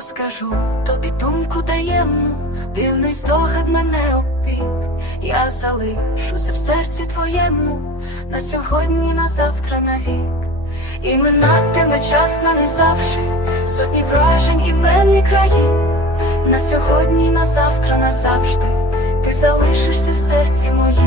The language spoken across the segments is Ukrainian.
розкажу, тобі думку таємну, дивний здогад мене обпік. Я залишуся в серці твоєму на сьогодні, на завтра, навік. І минатиме час на назавжди сотні вражень і іменні країн. На сьогодні, на завтра, назавжди, ти залишишся в серці моїм.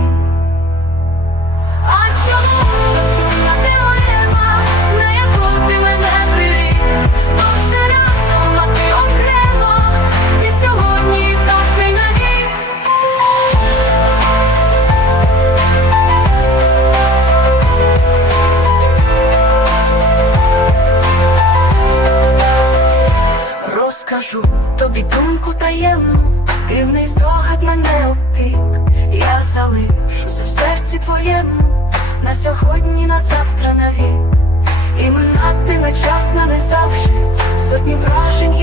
Розкажу тобі думку таємну, дивний здогад мене опік. Я залишуся в серці твоєму, на сьогодні, на завтра, навік. І минатиме час на незавжди, сотні вражень